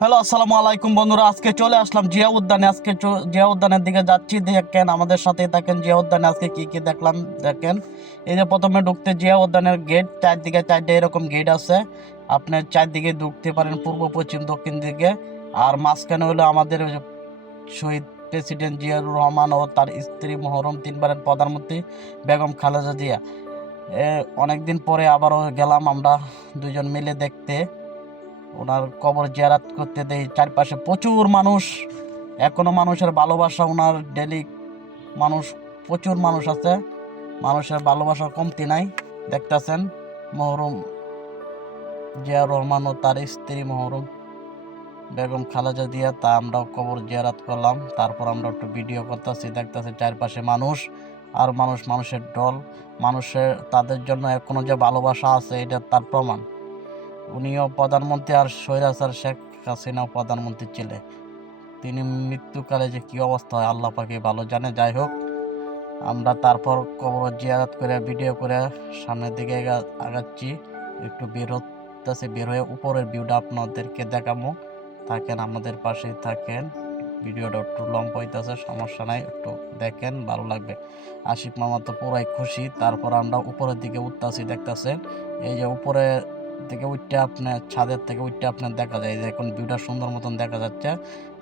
Hello, আসসালামু আলাইকুম বন্ধুরা। আজকে চলে আসলাম জিয়া উদ্যানে। জিয়া উদ্যানের দিকে যাচ্ছি। দেখেন, আমাদের সাথে থাকেন। জিয়া উদ্যানে আজকে কি কি দেখলাম দেখেন। এই যে প্রথমে ঢুকতে জিয়া উদ্যানের গেট, চারদিকে চারটে এরকম গেট আছে। আপনার চারদিকে ঢুকতে পারেন, পূর্ব পশ্চিম দক্ষিণ দিকে। আর মাঝখানে হলো আমাদের ওই যে শহীদ প্রেসিডেন্ট জিয়াউর রহমান ও তার স্ত্রী মহরম তিনবারের প্রধানমন্ত্রী বেগম খালেদা জিয়া। অনেকদিন পরে আবারও গেলাম আমরা দুজন মিলে দেখতে। ওনার কবর জিয়ারাত করতে দেই। চারপাশে প্রচুর মানুষ, এখনো মানুষের ভালোবাসা। ওনার ডেলি মানুষ, প্রচুর মানুষ আছে। মানুষের ভালোবাসা কমতি নাই। দেখতেছেন মহরম জিয়া রহমান ও তার স্ত্রী মহরম বেগম খালেদা জিয়া, তা আমরাও কবর জিয়ারাত করলাম। তারপর আমরা একটু ভিডিও করতেছি, দেখতেছি চারপাশে মানুষ আর মানুষ, মানুষের ঢল। মানুষের তাদের জন্য এখনো যে ভালোবাসা আছে, এটা তার প্রমাণ। উনিও প্রধানমন্ত্রী আর স্বৈরাচার শেখ হাসিনাও প্রধানমন্ত্রী ছিলেন। তিনি মৃত্যুকালে যে কি অবস্থা হয় আল্লাহ পাকে ভালো জানে। যাই হোক, আমরা তারপর কবর জিয়ারত করে ভিডিও করে সামনের দিকে আগাচ্ছি। একটু বের হতেছে, বের হয়ে উপরের ভিউটা আপনাদেরকে দেখাবো। থাকেন, আমাদের পাশেই থাকেন। ভিডিওটা একটু লম্বা হইতেছে, সমস্যা নাই, একটু দেখেন, ভালো লাগবে। আশিক মামা তো পুরাই খুশি। তারপর আমরা উপরের দিকে উঠতেছি, দেখতেছেন এই যে উপরে থেকে উঠতে আপনার ছাদের থেকে উঠতে আপনার দেখা যায় যে এখন ভিউটা সুন্দর মতন দেখা যাচ্ছে।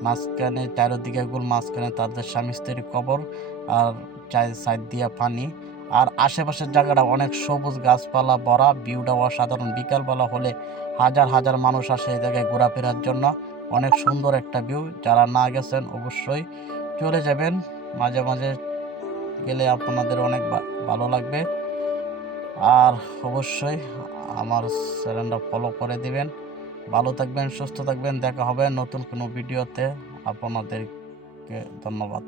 মাঝখানে চারিদিকে গোল, মাঝখানে তাদের স্বামী স্ত্রীর কবর, আর চার সাইড দিয়ে পানি। আর আশেপাশের জায়গাটা অনেক সবুজ গাছপালা ভরা, ভিউটা অসাধারণ। বিকালবেলা হলে হাজার হাজার মানুষ আসে এই জায়গায় ঘোরাফেরার জন্য। অনেক সুন্দর একটা ভিউ। যারা না গেছেন অবশ্যই চলে যাবেন, মাঝে মাঝে গেলে আপনাদের অনেক ভালো লাগবে। আর অবশ্যই আমার চ্যানেলটা ফলো করে দিবেন। ভালো থাকবেন, সুস্থ থাকবেন। দেখা হবে নতুন কোনো ভিডিওতে। আপনাদেরকে ধন্যবাদ।